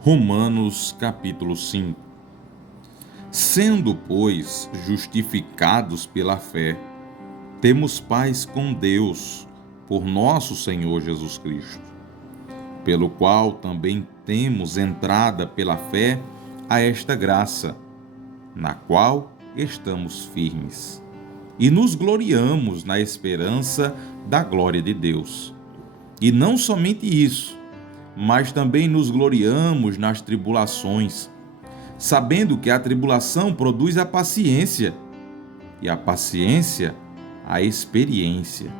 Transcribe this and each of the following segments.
Romanos capítulo 5. Sendo, pois, justificados pela fé, temos paz com Deus, por nosso Senhor Jesus Cristo, pelo qual também temos entrada pela fé a esta graça, na qual estamos firmes, e nos gloriamos na esperança da glória de Deus. E não somente isso, mas também nos gloriamos nas tribulações, sabendo que a tribulação produz a paciência, e a paciência, a experiência,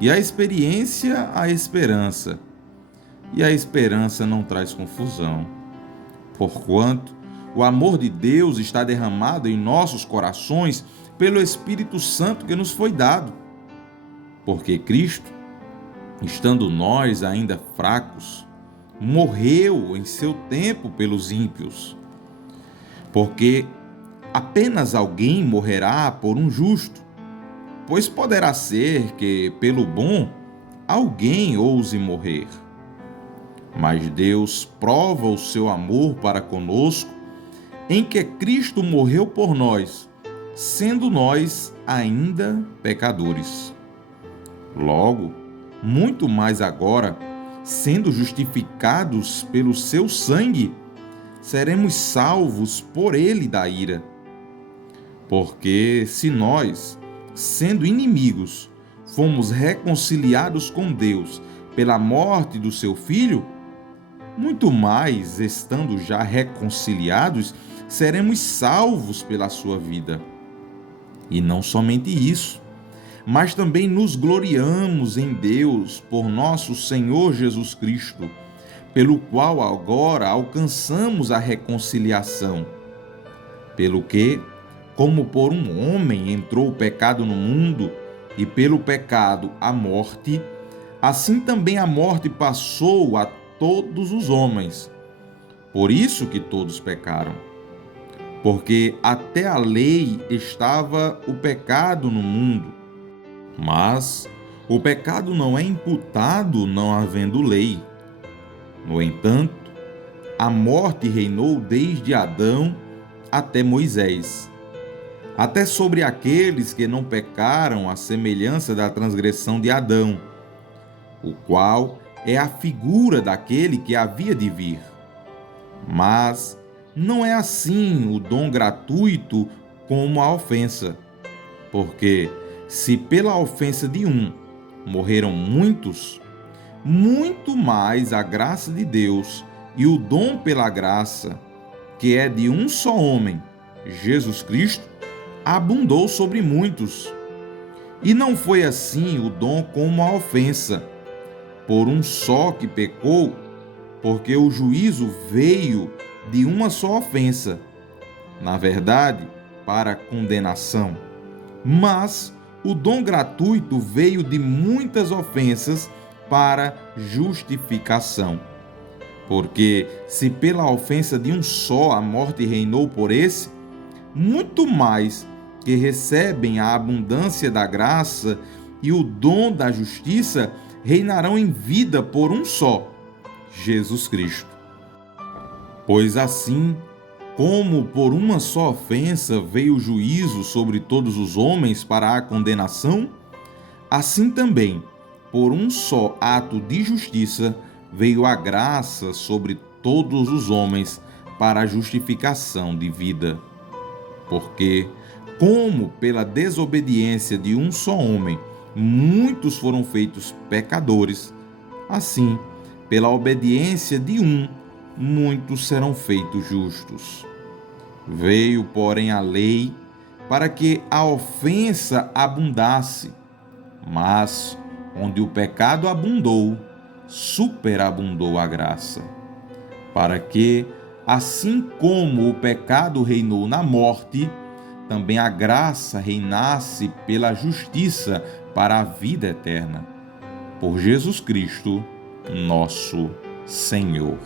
e a experiência, a esperança. E a esperança não traz confusão, porquanto o amor de Deus está derramado em nossos corações pelo Espírito Santo que nos foi dado. Porque Cristo, estando nós ainda fracos, morreu em seu tempo pelos ímpios. Porque apenas alguém morrerá por um justo, pois poderá ser que, pelo bom, alguém ouse morrer. Mas Deus prova o seu amor para conosco, em que Cristo morreu por nós, sendo nós ainda pecadores. Logo, muito mais agora, sendo justificados pelo seu sangue, seremos salvos por ele da ira. Porque se nós, sendo inimigos, fomos reconciliados com Deus pela morte do seu Filho, muito mais, estando já reconciliados, seremos salvos pela sua vida. E não somente isso, mas também nos gloriamos em Deus por nosso Senhor Jesus Cristo, pelo qual agora alcançamos a reconciliação. Pelo que, como por um homem entrou o pecado no mundo, e pelo pecado a morte, assim também a morte passou a todos os homens. Por isso que todos pecaram. Porque até a lei estava o pecado no mundo, mas o pecado não é imputado não havendo lei. No entanto, a morte reinou desde Adão até Moisés, até sobre aqueles que não pecaram à semelhança da transgressão de Adão, o qual é a figura daquele que havia de vir. Mas não é assim o dom gratuito como a ofensa, porque se pela ofensa de um morreram muitos, muito mais a graça de Deus e o dom pela graça, que é de um só homem, Jesus Cristo, abundou sobre muitos. E não foi assim o dom como a ofensa, por um só que pecou, porque o juízo veio de uma só ofensa, na verdade, para condenação. Mas o dom gratuito veio de muitas ofensas para justificação. Porque se pela ofensa de um só a morte reinou por esse, muito mais que recebem a abundância da graça e o dom da justiça reinarão em vida por um só, Jesus Cristo. Pois assim, como por uma só ofensa veio o juízo sobre todos os homens para a condenação, assim também, por um só ato de justiça, veio a graça sobre todos os homens para a justificação de vida. Porque, como pela desobediência de um só homem muitos foram feitos pecadores, assim, pela obediência de um, muitos serão feitos justos. Veio, porém, a lei para que a ofensa abundasse, mas onde o pecado abundou, superabundou a graça, para que, assim como o pecado reinou na morte, também a graça reinasse pela justiça para a vida eterna. Por Jesus Cristo, nosso Senhor.